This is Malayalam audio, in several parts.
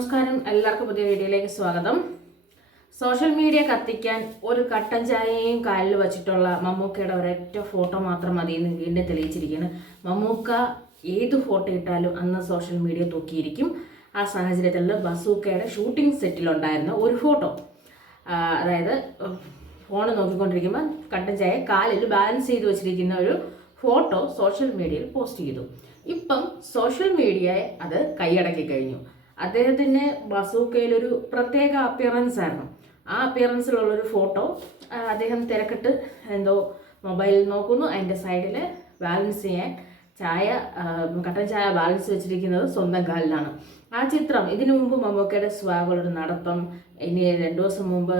നമസ്കാരം, എല്ലാവർക്കും പുതിയ വീഡിയോയിലേക്ക് സ്വാഗതം. സോഷ്യൽ മീഡിയ കത്തിക്കാൻ ഒരു കട്ടൻ ചായയും കാലിൽ വെച്ചിട്ടുള്ള മമ്മൂക്കയുടെ ഒരൊറ്റ ഫോട്ടോ മാത്രം മതി എന്ന് വീണ്ടും തെളിയിച്ചിരിക്കുകയാണ്. മമ്മൂക്ക ഏത് ഫോട്ടോ ഇട്ടാലും അന്ന് സോഷ്യൽ മീഡിയ തൂക്കിയിരിക്കും. ആ സാഹചര്യത്തിൽ ബസൂക്കയുടെ ഷൂട്ടിംഗ് സെറ്റിലുണ്ടായിരുന്ന ഒരു ഫോട്ടോ, അതായത് ഫോൺ നോക്കിക്കൊണ്ടിരിക്കുമ്പോൾ കട്ടൻ ചായ കാലിൽ ബാലൻസ് ചെയ്ത് വെച്ചിരിക്കുന്ന ഒരു ഫോട്ടോ സോഷ്യൽ മീഡിയയിൽ പോസ്റ്റ് ചെയ്തു. ഇപ്പം സോഷ്യൽ മീഡിയയെ അത് കൈയടക്കി കഴിഞ്ഞു. അദ്ദേഹത്തിന് ബസൂക്കയിലൊരു പ്രത്യേക അപ്പിയറൻസ് ആയിരുന്നു. ആ അപ്പിയറൻസിലുള്ളൊരു ഫോട്ടോ അദ്ദേഹം തിരക്കിട്ട് എന്തോ മൊബൈൽ നോക്കുന്നു. അതിൻ്റെ സൈഡിൽ ബാലൻസ് ചെയ്യാൻ കട്ടൻ ചായ ബാലൻസ് വെച്ചിരിക്കുന്നത് സ്വന്തം കാലിലാണ്. ആ ചിത്രം ഇതിനു മുമ്പ് മമ്മൂക്കയുടെ സ്വാഗുള്ളൊരു നടത്തം, ഇനി 2 ദിവസം മുമ്പ്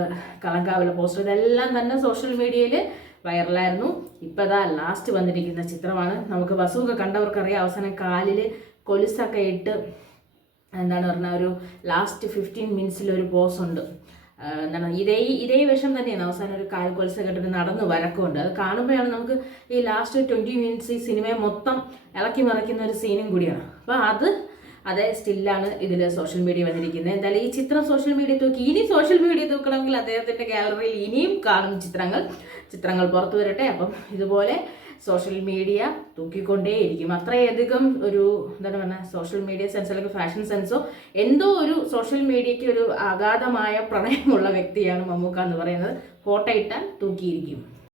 കളങ്കാവിലെ പോസ്റ്റർ, ഇതെല്ലാം തന്നെ സോഷ്യൽ മീഡിയയിൽ വൈറലായിരുന്നു. ഇപ്പം അതാ ലാസ്റ്റ് വന്നിരിക്കുന്ന ചിത്രമാണ്. നമുക്ക് ബസൂക്ക കണ്ടവർക്കറിയാം, അവസാനം കാലിൽ കൊലുസൊക്കെ ഇട്ട് എന്താണ് പറഞ്ഞാൽ ഒരു ലാസ്റ്റ് 15 മിനിറ്റ്സിലൊരു പോസ് ഉണ്ട്. എന്താണ് ഇതേ വേഷം തന്നെയാണ്. അവസാനം ഒരു കാൽ കൊലുസൊക്കെ ഇട്ടിട്ട് നടന്ന് വരക്കുണ്ട്. അത് കാണുമ്പോഴാണ് നമുക്ക് ഈ ലാസ്റ്റ് 20 മിനിറ്റ്സ് ഈ സിനിമയെ മൊത്തം ഇളക്കി മറിക്കുന്ന ഒരു സീനും കൂടിയാണ്. അപ്പോൾ അതേ സ്റ്റില്ലാണ് ഇതിൽ സോഷ്യൽ മീഡിയ വന്നിരിക്കുന്നത്. എന്തായാലും ഈ ചിത്രം സോഷ്യൽ മീഡിയ തൂക്കി, ഇനി സോഷ്യൽ മീഡിയ തൂക്കണമെങ്കിൽ അദ്ദേഹത്തിൻ്റെ ഗാലറിയിൽ ഇനിയും കാണും ചിത്രങ്ങൾ പുറത്തു വരട്ടെ. അപ്പം ഇതുപോലെ സോഷ്യൽ മീഡിയ തൂക്കിക്കൊണ്ടേയിരിക്കും. അത്രയധികം ഒരു എന്താണ് പറയുക, സോഷ്യൽ മീഡിയ സെൻസ് അല്ലെങ്കിൽ ഫാഷൻ സെൻസോ എന്തോ ഒരു സോഷ്യൽ മീഡിയയ്ക്ക് ഒരു അഗാധമായ പ്രണയമുള്ള വ്യക്തിയാണ് മമ്മൂക്ക എന്ന് പറയുന്നത്. ഫോട്ടോ ഇട്ടാൽ തൂക്കിയിരിക്കും.